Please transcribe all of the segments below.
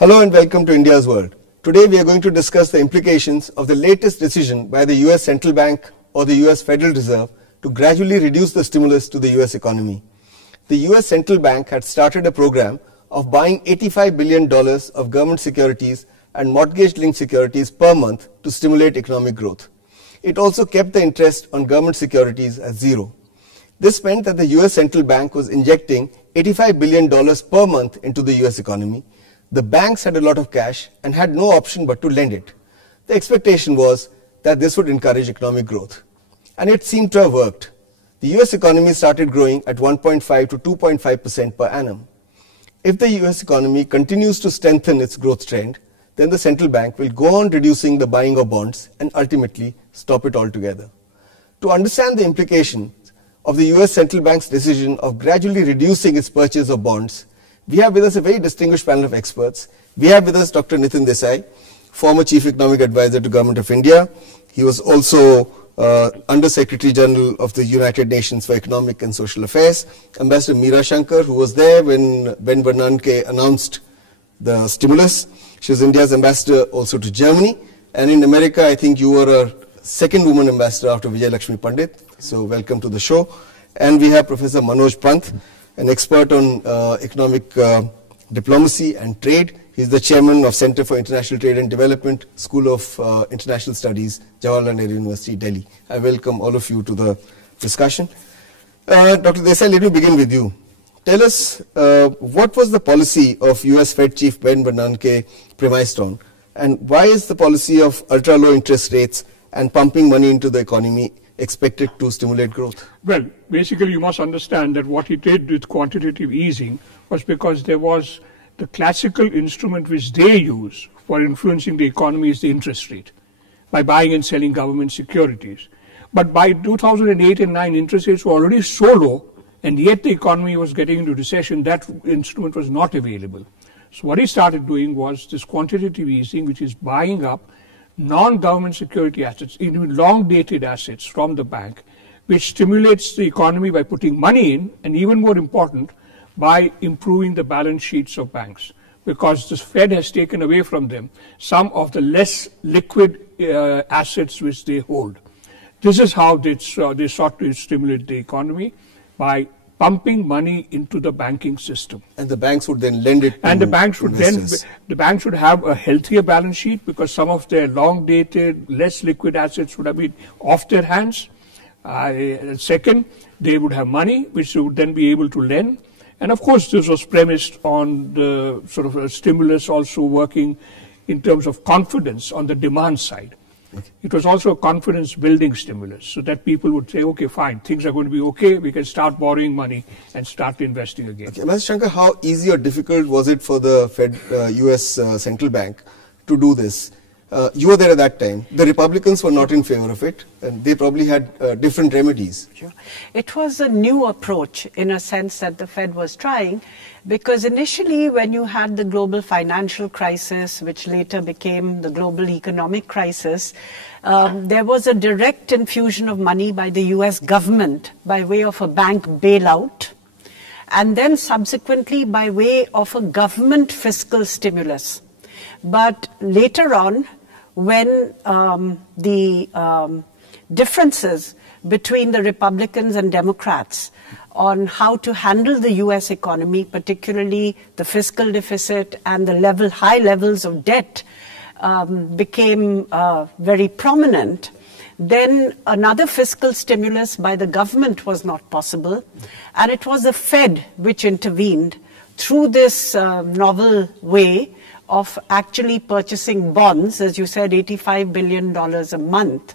Hello and welcome to India's World. Today we are going to discuss the implications of the latest decision by the US Central Bank or the US Federal Reserve to gradually reduce the stimulus to the US economy. The US Central Bank had started a program of buying $85 billion of government securities and mortgage-linked securities per month to stimulate economic growth. It also kept the interest on government securities at zero. This meant that the US Central Bank was injecting $85 billion per month into the US economy. The banks had a lot of cash and had no option but to lend it. The expectation was that this would encourage economic growth. And it seemed to have worked. The US economy started growing at 1.5 to 2.5% per annum. If the US economy continues to strengthen its growth trend, then the central bank will go on reducing the buying of bonds and ultimately stop it altogether. To understand the implications of the US Central Bank's decision of gradually reducing its purchase of bonds, we have with us a very distinguished panel of experts. We have with us Dr. Nitin Desai, former Chief Economic Advisor to Government of India. He was also Under Secretary General of the United Nations for Economic and Social Affairs. Ambassador Meera Shankar, who was there when Ben Bernanke announced the stimulus. She was India's ambassador also to Germany. And in America, I think you were our second woman ambassador after Vijay Lakshmi Pandit. So welcome to the show. And we have Professor Manoj Pant, an expert on economic diplomacy and trade. He's the chairman of Center for International Trade and Development, School of International Studies, Jawaharlal Nehru University, Delhi. I welcome all of you to the discussion. Dr. Desai, let me begin with you. Tell us, what was the policy of US Fed Chief Ben Bernanke premised on? And why is the policy of ultra-low interest rates and pumping money into the economy expected to stimulate growth? Well, basically you must understand that what he did with quantitative easing was because there was the classical instrument which they use for influencing the economy is the interest rate by buying and selling government securities. But by 2008 and 9, interest rates were already so low, and yet the economy was getting into recession. That instrument was not available. So what he started doing was this quantitative easing, which is buying up non-government security assets, even long-dated assets from the bank, which stimulates the economy by putting money in, and even more important, by improving the balance sheets of banks, because the Fed has taken away from them some of the less liquid assets which they hold. This is how they sought to stimulate the economy, by pumping money into the banking system. And the banks would then lend it to And the banks would investors. the banks would have a healthier balance sheet because some of their long-dated, less liquid assets would have been off their hands. Second, they would have money which they would then be able to lend. And of course, this was premised on the sort of a stimulus also working in terms of confidence on the demand side. Okay. It was also a confidence-building stimulus, so that people would say, okay, fine, things are going to be okay, we can start borrowing money and start investing again. Okay, Mr. Shankar, how easy or difficult was it for the US Central Bank to do this? You were there at that time. The Republicans were not in favor of it, and they probably had different remedies. Sure. It was a new approach in a sense that the Fed was trying, because initially when you had the global financial crisis, which later became the global economic crisis, there was a direct infusion of money by the US government by way of a bank bailout, and then subsequently by way of a government fiscal stimulus. But later on, when the differences between the Republicans and Democrats on how to handle the US economy, particularly the fiscal deficit and the high levels of debt, became very prominent, then another fiscal stimulus by the government was not possible, and it was the Fed which intervened through this novel way of actually purchasing bonds, as you said, $85 billion a month.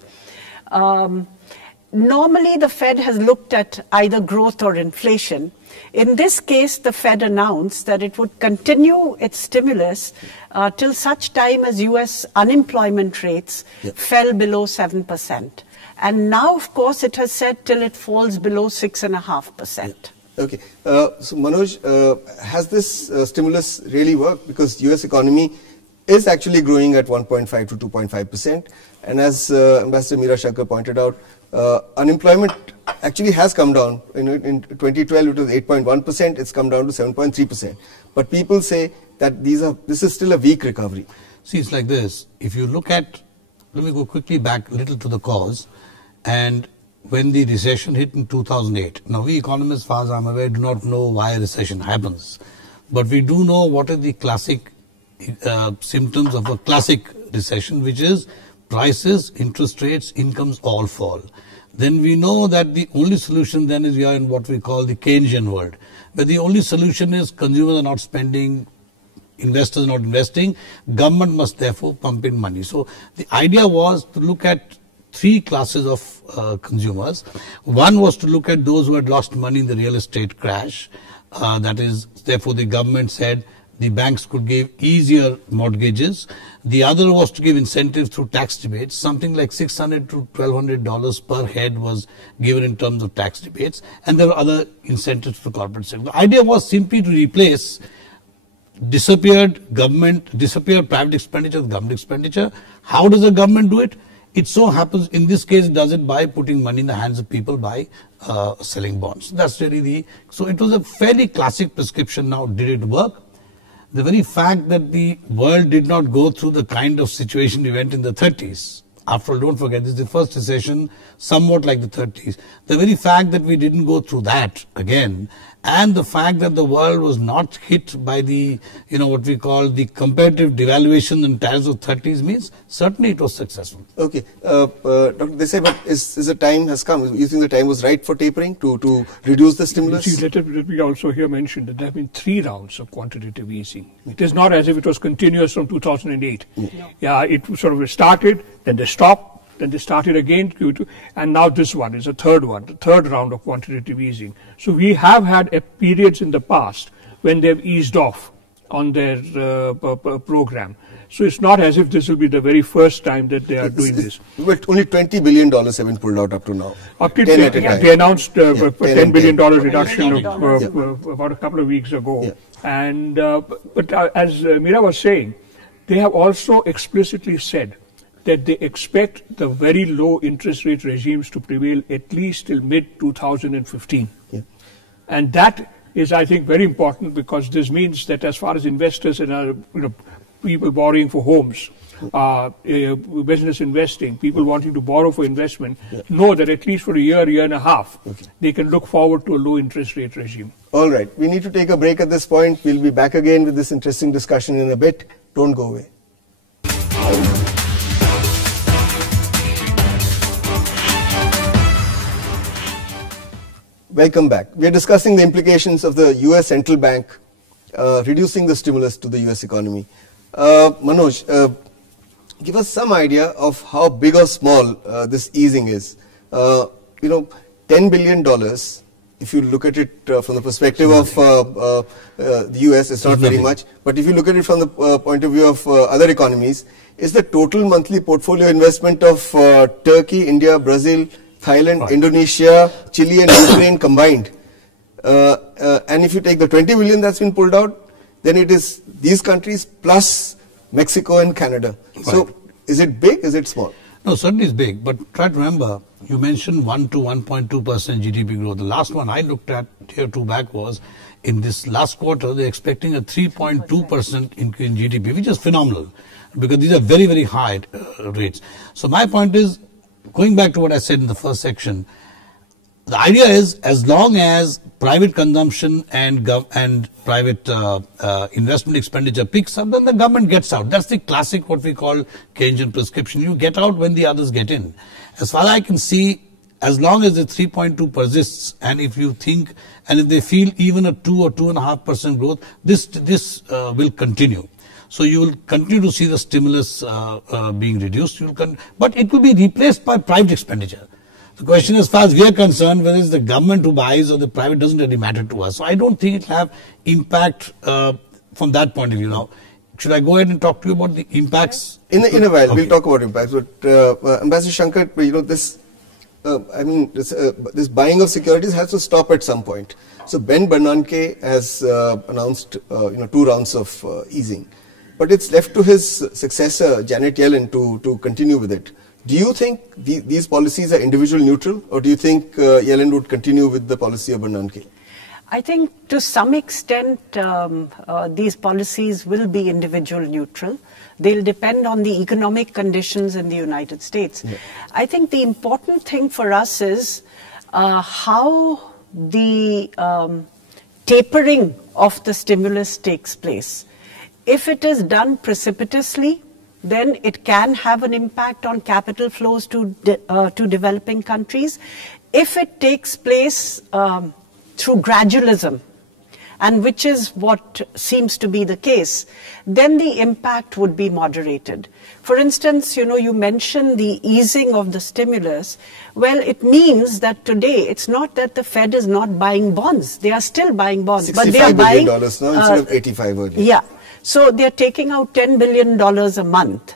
Normally, the Fed has looked at either growth or inflation. In this case, the Fed announced that it would continue its stimulus till such time as US unemployment rates fell below 7%. And now, of course, it has said till it falls below 6.5%. Okay. So, Manoj, has this stimulus really worked? Because US economy is actually growing at 1.5 to 2.5%. And as Ambassador Meera Shankar pointed out, unemployment actually has come down. In 2012, it was 8.1%. It's come down to 7.3%. But people say that this is still a weak recovery. See, it's like this. If you look at, let me go quickly back a little to the cause. And when the recession hit in 2008, now we economists, as far as I'm aware, do not know why a recession happens. But we do know what are the classic symptoms of a classic recession, which is prices, interest rates, incomes all fall. Then we know that the only solution then is we are in what we call the Keynesian world, where the only solution is consumers are not spending, investors are not investing, government must therefore pump in money. So the idea was to look at three classes of consumers. One was to look at those who had lost money in the real estate crash. That is, therefore the government said the banks could give easier mortgages. The other was to give incentives through tax rebates. Something like $600 to $1,200 per head was given in terms of tax rebates. And there were other incentives to the corporate sector. The idea was simply to replace disappeared private expenditure with government expenditure. How does the government do it? It so happens, in this case, it does it by putting money in the hands of people by selling bonds. That's really so it was a fairly classic prescription. Now, did it work? The very fact that the world did not go through the kind of situation we went in the 30s. After all, don't forget, this is the first recession, somewhat like the 30s. The very fact that we didn't go through that again, and the fact that the world was not hit by the, what we call the comparative devaluation in terms of 30s means certainly it was successful. Okay. Dr. Desai, but is the time has come? You think the time was right for tapering to reduce the stimulus? See, let me also here mention that there have been 3 rounds of quantitative easing. It is not as if it was continuous from 2008. No. Yeah, it sort of started, then they stopped, then they started again, and now this one is the third round of quantitative easing. So we have had periods in the past when they've eased off on their program. So it's not as if this will be the very first time that they are doing this. But only $20 billion have been pulled out up to now. Up to they announced a $10 billion reduction about a couple of weeks ago. Yeah. And but as Meera was saying, they have also explicitly said that they expect the very low interest rate regimes to prevail at least till mid-2015. Yeah. And that is, I think, very important, because this means that as far as investors and people borrowing for homes, business investing, people wanting to borrow for investment, know that at least for a year and a half, they can look forward to a low interest rate regime. All right. We need to take a break at this point. We'll be back again with this interesting discussion in a bit. Don't go away. Welcome back. We are discussing the implications of the US central bank reducing the stimulus to the US economy. Manoj, give us some idea of how big or small this easing is. $10 billion, if you look at it from the perspective of the US, it's not very much. But if you look at it from the point of view of other economies, is the total monthly portfolio investment of Turkey, India, Brazil, Thailand, Indonesia, Chile and Ukraine combined. And if you take the 20 billion that's been pulled out, then it is these countries plus Mexico and Canada. Right. So is it big? Is it small? No, certainly it's big. But try to remember, you mentioned 1 to 1.2% GDP growth. The last one I looked at year 2 back was in this last quarter, they're expecting a 3.2% increase in GDP, which is phenomenal because these are very, very high rates. So my point is, going back to what I said in the first section, the idea is as long as private consumption and private investment expenditure picks up, then the government gets out. That's the classic what we call Keynesian prescription. You get out when the others get in. As far as I can see, as long as the 3.2 persists, and if you think, and if they feel even a 2 or 2.5% growth, this will continue. So you will continue to see the stimulus being reduced, but it will be replaced by private expenditure. The question as far as we are concerned, whether it's the government who buys or the private, doesn't really matter to us. So I don't think it will have impact from that point of view. Now, should I go ahead and talk to you about the impacts? In a while, okay. We'll talk about impacts. But Ambassador Shankar, this buying of securities has to stop at some point. So Ben Bernanke has announced 2 rounds of easing. But it's left to his successor, Janet Yellen, to continue with it. Do you think these policies are individual neutral, or do you think Yellen would continue with the policy of Bernanke? I think to some extent these policies will be individual neutral. They'll depend on the economic conditions in the United States. Yeah. I think the important thing for us is how the tapering of the stimulus takes place. If it is done precipitously, then it can have an impact on capital flows to developing countries. If it takes place through gradualism, and which is what seems to be the case, then the impact would be moderated. For instance, you mentioned the easing of the stimulus. Well, it means that today it's not that the Fed is not buying bonds. They are still buying bonds, but they are buying $65 billion now instead of 85 earlier. Yeah. So they're taking out $10 billion a month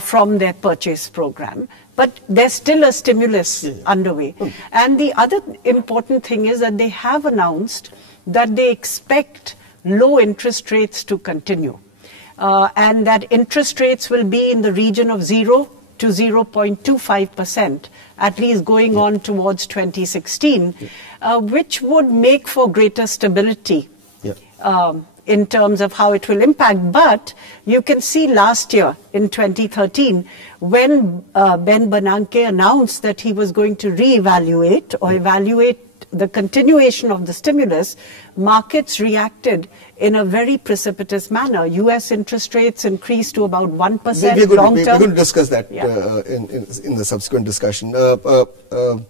from their purchase program, but there's still a stimulus underway. And the other important thing is that they have announced that they expect low interest rates to continue, and that interest rates will be in the region of 0 to 0.25%, at least going on towards 2016, which would make for greater stability. In terms of how it will impact. But you can see last year in 2013 when Ben Bernanke announced that he was going to reevaluate or evaluate the continuation of the stimulus, markets reacted in a very precipitous manner. US interest rates increased to about 1% long term. We're going to discuss that in the subsequent discussion. Dr.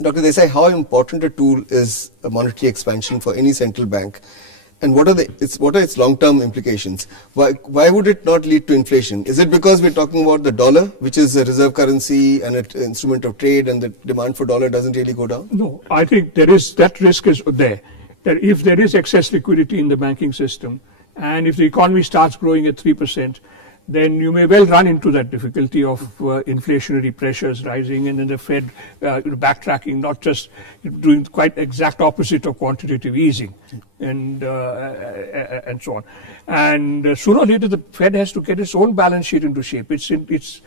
Desai, how important a tool is a monetary expansion for any central bank? And what are its long-term implications? Why would it not lead to inflation? Is it because we're talking about the dollar, which is a reserve currency and an instrument of trade, and the demand for dollar doesn't really go down? No, I think that risk is there. That if there is excess liquidity in the banking system, and if the economy starts growing at 3%, then you may well run into that difficulty of inflationary pressures rising, and then the Fed backtracking, not just doing quite exact opposite of quantitative easing, and so on. And sooner or later, the Fed has to get its own balance sheet into shape. Its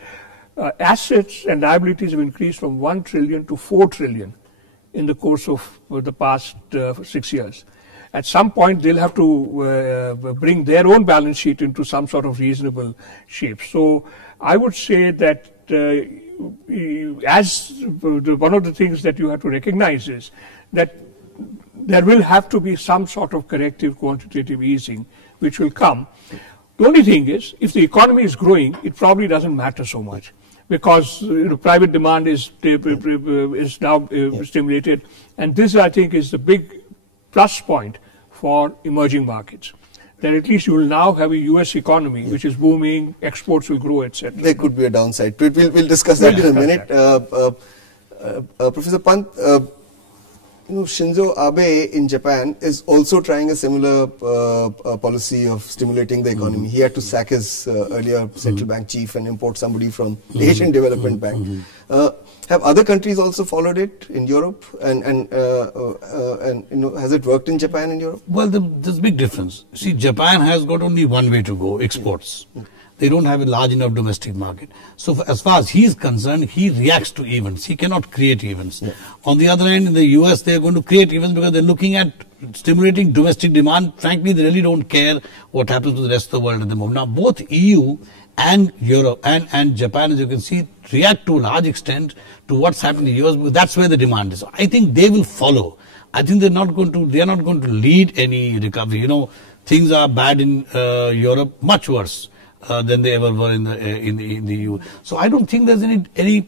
assets and liabilities have increased from 1 trillion to 4 trillion in the course of the past 6 years. At some point, they'll have to bring their own balance sheet into some sort of reasonable shape. So I would say that one of the things that you have to recognize is that there will have to be some sort of corrective quantitative easing which will come. The only thing is, if the economy is growing, it probably doesn't matter so much, because private demand is now stimulated, and this, I think, is the big plus point for emerging markets, that at least you will now have a U.S. economy which is booming, exports will grow, etc. There could be a downside to it. We'll discuss that in a minute. Professor Pant, Shinzo Abe in Japan is also trying a similar policy of stimulating the economy. He had to sack his earlier central bank chief and import somebody from the Asian Development Bank. Have other countries also followed it in Europe, and has it worked in Japan and Europe? Well, there's a big difference. See, Japan has got only one way to go: exports. They don't have a large enough domestic market. So as far as he is concerned, he reacts to events. He cannot create events. On the other hand, in the US, they are going to create events because they're looking at stimulating domestic demand. Frankly, they really don't care what happens to the rest of the world at the moment. Now, both EU and Europe and Japan, as you can see, react to a large extent to what's happening in the US, because that's where the demand is. I think they will follow. I think they're not going to lead any recovery. Things are bad in Europe, much worse than they ever were in the EU. So I don't think there's any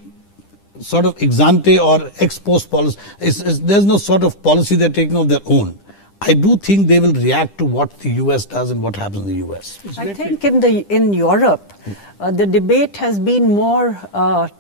sort of ex ante or ex post policy. There's no sort of policy they're taking of their own. I do think they will react to what the US does and what happens in the US. I think in Europe, the debate has been more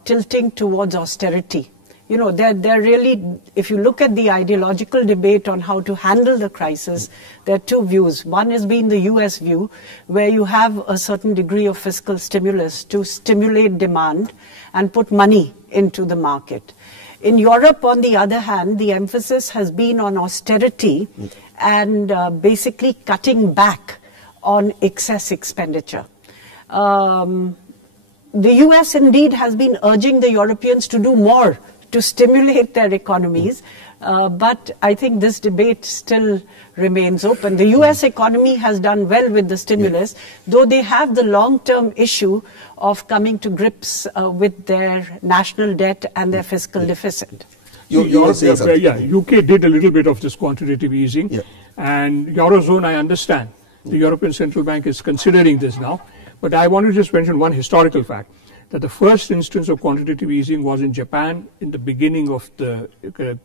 tilting towards austerity. They're really, if you look at the ideological debate on how to handle the crisis, there are two views. One has been the US view, where you have a certain degree of fiscal stimulus to stimulate demand and put money into the market. In Europe, on the other hand, the emphasis has been on austerity and basically cutting back on excess expenditure. the US indeed has been urging the Europeans to do more to stimulate their economies. But I think this debate still remains open. The US economy has done well with the stimulus, though they have the long-term issue of coming to grips with their national debt and their fiscal deficit. UK did a little bit of this quantitative easing, and Eurozone, I understand. The European Central Bank is considering this now. But I want to just mention one historical fact, that the first instance of quantitative easing was in Japan in the beginning of the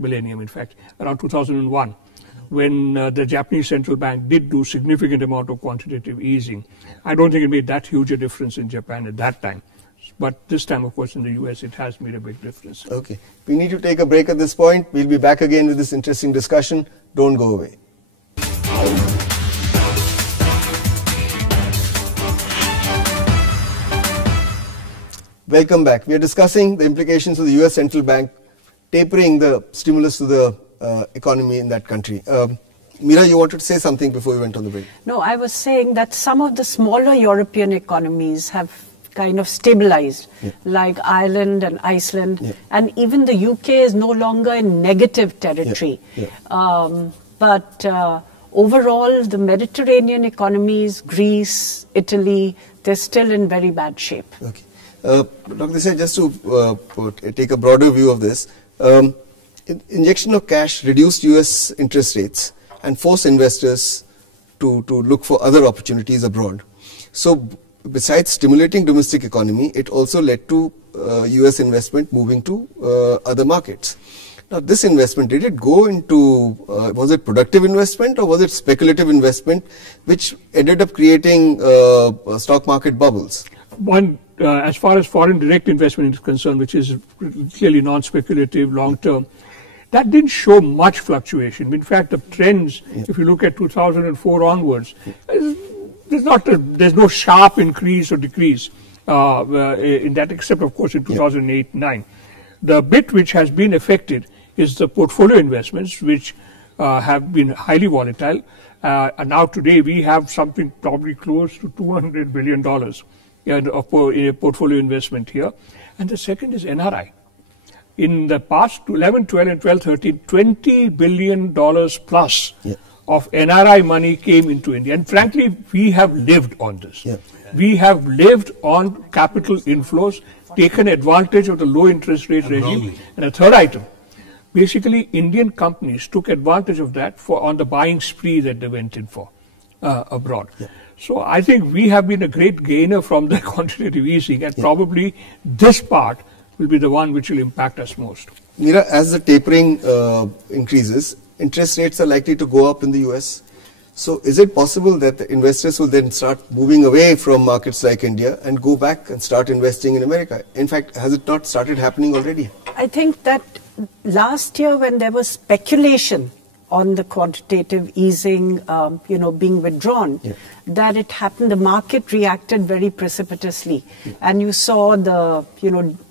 millennium, in fact, around 2001, when the Japanese Central Bank did do significant amount of quantitative easing. I don't think it made that huge a difference in Japan at that time. But this time, of course, in the US, it has made a big difference. Okay. We need to take a break at this point. We'll be back again with this interesting discussion. Don't go away. Welcome back. We are discussing the implications of the US Central Bank tapering the stimulus to the economy in that country. Meera, you wanted to say something before we went on the break? No, I was saying that some of the smaller European economies have kind of stabilized, like Ireland and Iceland, and even the UK is no longer in negative territory. But overall, the Mediterranean economies, Greece, Italy, they're still in very bad shape. Okay. Dr. Desai, just to take a broader view of this, injection of cash reduced US interest rates and forced investors to look for other opportunities abroad. So besides stimulating domestic economy, it also led to US investment moving to other markets. Now this investment, did it go into, was it productive investment or was it speculative investment which ended up creating stock market bubbles? One, as far as foreign direct investment is concerned, which is clearly non-speculative, long-term, that didn't show much fluctuation. In fact, the trends, if you look at 2004 onwards, there's no sharp increase or decrease in that, except of course in 2008-9. The bit which has been affected is the portfolio investments, which have been highly volatile. And now today we have something probably close to $200 billion in a portfolio investment here. And the second is NRI. In the past 11, 12 and 12, 13, $20 billion plus of NRI money came into India. And frankly, we have lived on this. We have lived on capital inflows, taken advantage of the low interest rate regime. And a third item, basically Indian companies took advantage of that on the buying spree that they went in for abroad. So I think we have been a great gainer from the quantitative easing, and probably this part will be the one which will impact us most. Meera, as the tapering increases, interest rates are likely to go up in the US. So is it possible that the investors will then start moving away from markets like India and go back and start investing in America? In fact, has it not started happening already? I think that last year when there was speculation on the quantitative easing, being withdrawn, that it happened, the market reacted very precipitously. And you saw the,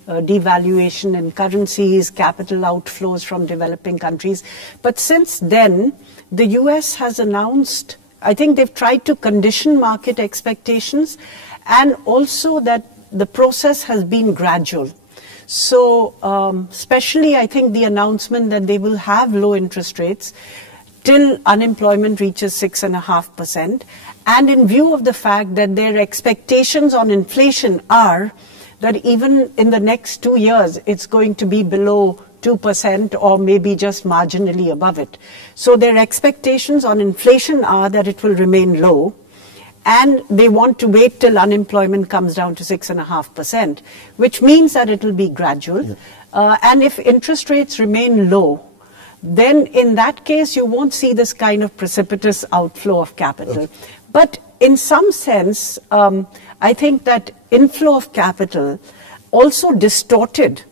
devaluation in currencies, capital outflows from developing countries. But since then, the US has announced, I think they've tried to condition market expectations, and also that the process has been gradual. So, especially I think the announcement that they will have low interest rates till unemployment reaches 6.5%, and in view of the fact that their expectations on inflation are that even in the next 2 years it's going to be below 2% or maybe just marginally above it. So their expectations on inflation are that it will remain low, and they want to wait till unemployment comes down to 6.5%, which means that it will be gradual. And if interest rates remain low, then in that case you won't see this kind of precipitous outflow of capital. But in some sense, I think that inflow of capital also distorted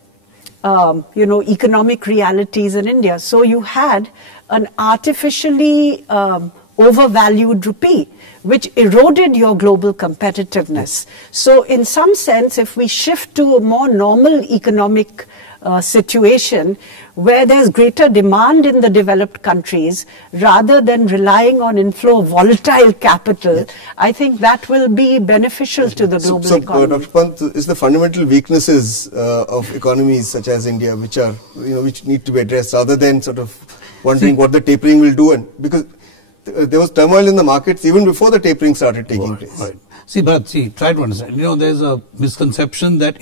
economic realities in India. So you had an artificially overvalued rupee, which eroded your global competitiveness. So in some sense, if we shift to a more normal economic situation where there's greater demand in the developed countries rather than relying on inflow of volatile capital, I think that will be beneficial to the global economy. Dr. Pant, is the fundamental weaknesses of economies such as India which need to be addressed rather than sort of wondering what the tapering will do, and because there was turmoil in the markets even before the tapering started taking place. Right. See, Bharat, try to understand. There's a misconception that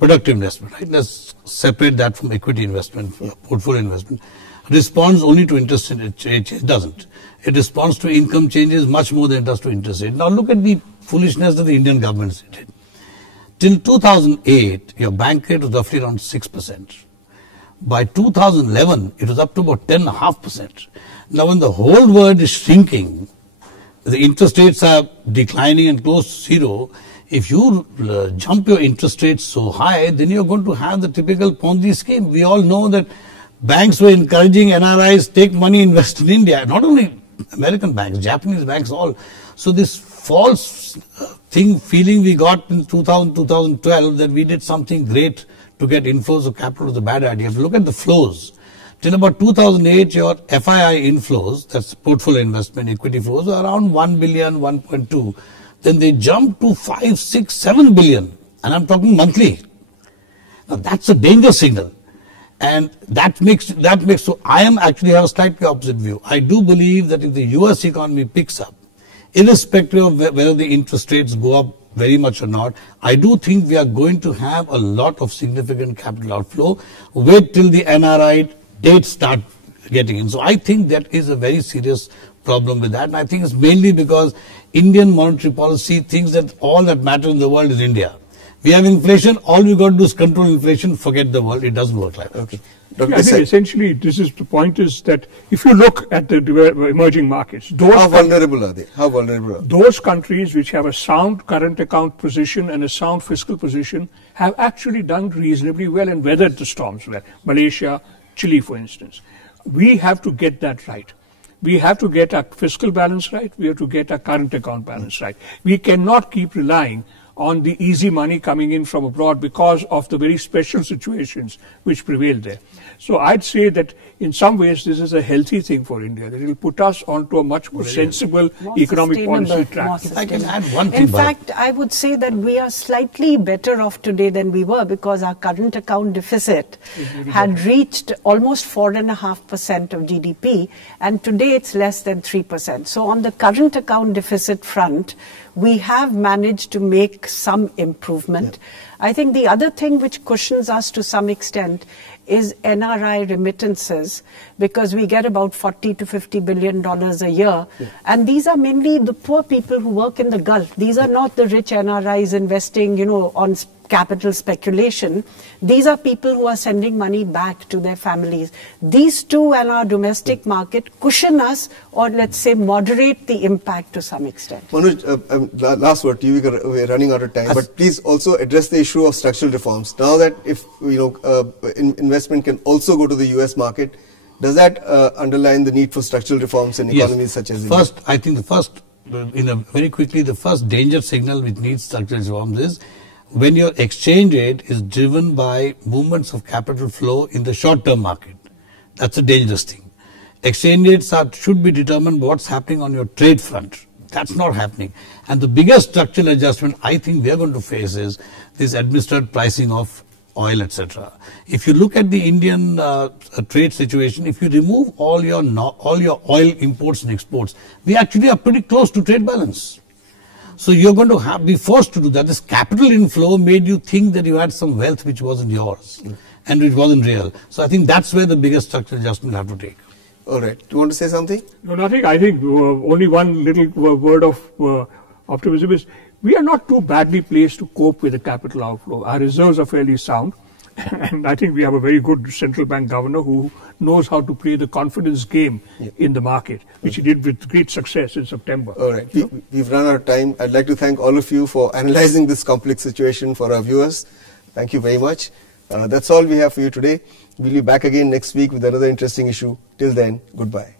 productive investment, right? Let's separate that from equity investment, portfolio investment, responds only to interest rate change. It doesn't. It responds to income changes much more than it does to interest rate. Now look at the foolishness that the Indian government did. Till 2008, your bank rate was roughly around 6%. By 2011, it was up to about 10.5%. Now when the whole world is shrinking, the interest rates are declining and close to zero. If you jump your interest rates so high, then you're going to have the typical Ponzi scheme. We all know that banks were encouraging NRIs take money, invest in India. Not only American banks, Japanese banks, all. So this false feeling we got in 2012 that we did something great to get inflows of capital was a bad idea. If you look at the flows, till about 2008, your FII inflows, that's portfolio investment, equity flows, were around 1 billion, 1.2. Then they jumped to 5, 6, 7 billion. And I'm talking monthly. Now that's a danger signal. And that makes, so I actually have a slightly opposite view. I do believe that if the US economy picks up, irrespective of whether the interest rates go up very much or not, I do think we are going to have a lot of significant capital outflow. Wait till the NRI dates start getting in. So I think that is a very serious problem with that. And I think it's mainly because Indian monetary policy thinks that all that matters in the world is India. We have inflation, all we got to do is control inflation, forget the world. It doesn't work like that. Okay. I think essentially the point is that if you look at the emerging markets, how vulnerable are they? Those countries which have a sound current account position and a sound fiscal position have actually done reasonably well and weathered the storms well. Malaysia, Chile, for instance. We have to get that right. We have to get our fiscal balance right. We have to get our current account balance right. We cannot keep relying on the easy money coming in from abroad because of the very special situations which prevail there. So I'd say that in some ways this is a healthy thing for India, that it will put us onto a much more sensible economic policy track. I can add one thing. In fact, I would say that we are slightly better off today than we were because our current account deficit had reached almost 4.5% of GDP, and today it's less than 3%. So on the current account deficit front, we have managed to make some improvement. Yeah. I think the other thing which cushions us to some extent is NRI remittances, because we get about $40 to $50 billion a year. Yeah. And these are mainly the poor people who work in the Gulf. These are not the rich NRIs investing, on capital speculation. These are people who are sending money back to their families. These two and our domestic market cushion us, or let's say moderate the impact to some extent. Manoj, last word to you, we're running out of time, but please also address the issue of structural reforms. Now that if investment can also go to the US market, does that underline the need for structural reforms in economies such as India? I think very quickly, the first danger signal which needs structural reforms is when your exchange rate is driven by movements of capital flow in the short-term market. That's a dangerous thing. Exchange rates should be determined by what's happening on your trade front. That's not happening. And the biggest structural adjustment I think we are going to face is this administered pricing of oil, etc. If you look at the Indian trade situation, if you remove all your oil imports and exports, we actually are pretty close to trade balance. So you're going to be forced to do that. This capital inflow made you think that you had some wealth which wasn't yours and which wasn't real. So I think that's where the biggest structural adjustment have to take. All right. Do you want to say something? No, nothing. I think only one little word of optimism is we are not too badly placed to cope with the capital outflow. Our reserves are fairly sound. And I think we have a very good central bank governor who knows how to play the confidence game in the market, which he did with great success in September. All right. We've run out of time. I'd like to thank all of you for analyzing this complex situation for our viewers. Thank you very much. That's all we have for you today. We'll be back again next week with another interesting issue. Till then, goodbye.